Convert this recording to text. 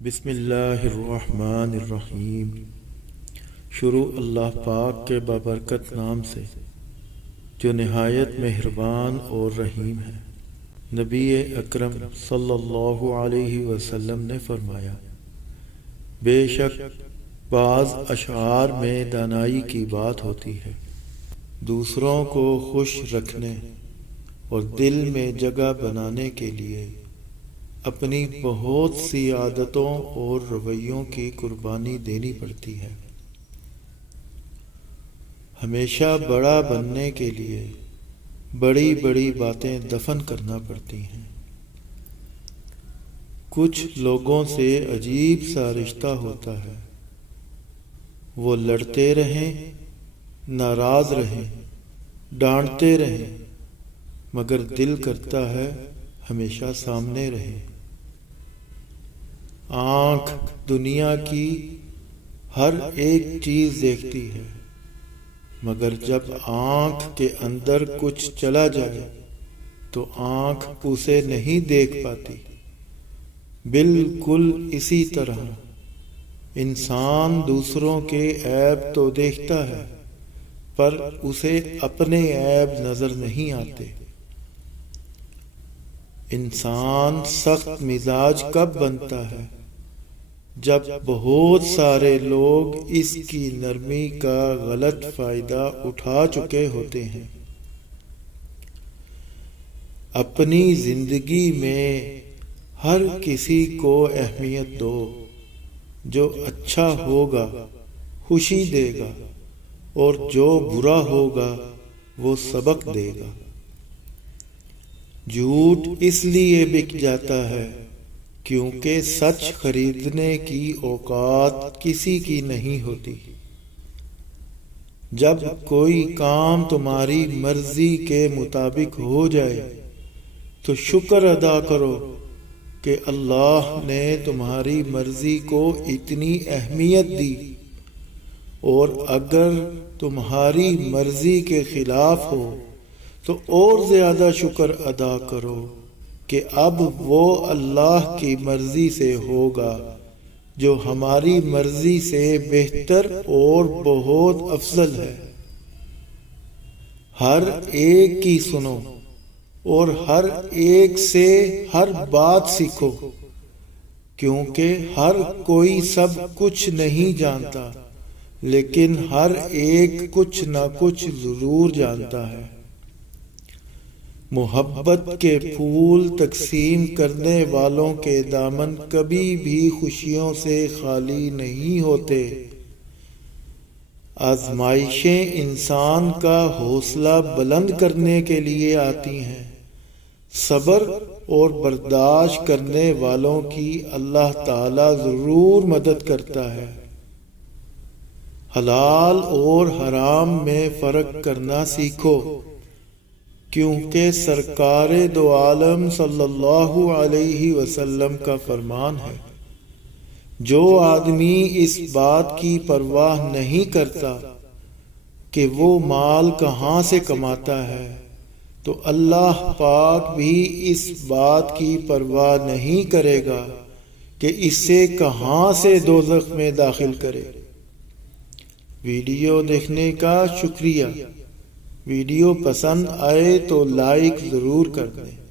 بسم اللہ الرحمن الرحیم۔ شروع اللہ پاک کے بابرکت نام سے جو نہایت مہربان اور رحیم ہے۔ نبی اکرم صلی اللہ علیہ وسلم نے فرمایا، بے شک بعض اشعار میں دانائی کی بات ہوتی ہے، دوسروں کو خوش رکھنے اور دل میں جگہ بنانے کے لیے اپنی بہت سی عادتوں اور رویوں کی قربانی دینی پڑتی ہے۔ ہمیشہ بڑا بننے کے لیے بڑی بڑی باتیں دفن کرنا پڑتی ہیں۔ کچھ لوگوں سے عجیب سا رشتہ ہوتا ہے، وہ لڑتے رہیں، ناراض رہیں، ڈانٹتے رہیں، مگر دل کرتا ہے ہمیشہ سامنے رہیں۔ آنکھ دنیا کی ہر ایک چیز دیکھتی ہے، مگر جب آنکھ کے اندر کچھ چلا جائے تو آنکھ اسے نہیں دیکھ پاتی۔ بالکل اسی طرح انسان دوسروں کے عیب تو دیکھتا ہے، پر اسے اپنے عیب نظر نہیں آتے۔ انسان سخت مزاج کب بنتا ہے؟ جب بہت سارے لوگ اس کی نرمی کا غلط فائدہ اٹھا چکے ہوتے ہیں۔ اپنی زندگی میں ہر کسی کو اہمیت دو، جو اچھا ہوگا خوشی دے گا، اور جو برا ہوگا وہ سبق دے گا۔ جھوٹ اس لیے بک جاتا ہے کیونکہ سچ خریدنے کی اوقات کسی کی نہیں ہوتی۔ جب کوئی کام تمہاری مرضی کے مطابق ہو جائے تو شکر ادا کرو کہ اللہ نے تمہاری مرضی کو اتنی اہمیت دی، اور اگر تمہاری مرضی کے خلاف ہو تو اور زیادہ شکر ادا کرو کہ اب وہ اللہ کی مرضی سے ہوگا، جو ہماری مرضی سے بہتر اور بہت افضل ہے۔ ہر ایک کی سنو اور ہر ایک سے ہر بات سیکھو، کیونکہ ہر کوئی سب کچھ نہیں جانتا، لیکن ہر ایک کچھ نہ کچھ ضرور جانتا ہے۔ محبت کے پھول تقسیم کرنے والوں کے دامن کبھی بھی خوشیوں سے خالی نہیں ہوتے۔ آزمائشیں انسان کا حوصلہ بلند کرنے کے لیے آتی ہیں۔ صبر اور برداشت کرنے والوں کی اللہ تعالی ضرور مدد کرتا ہے۔ حلال اور حرام میں فرق کرنا سیکھو، کیونکہ سرکار دو عالم صلی اللہ علیہ وسلم کا فرمان ہے، جو آدمی اس بات کی پرواہ نہیں کرتا کہ وہ مال کہاں سے کماتا ہے، تو اللہ پاک بھی اس بات کی پرواہ نہیں کرے گا کہ اسے کہاں سے دوزخ میں داخل کرے۔ ویڈیو دیکھنے کا شکریہ۔ ویڈیو پسند آئے تو لائک ضرور کر دیں۔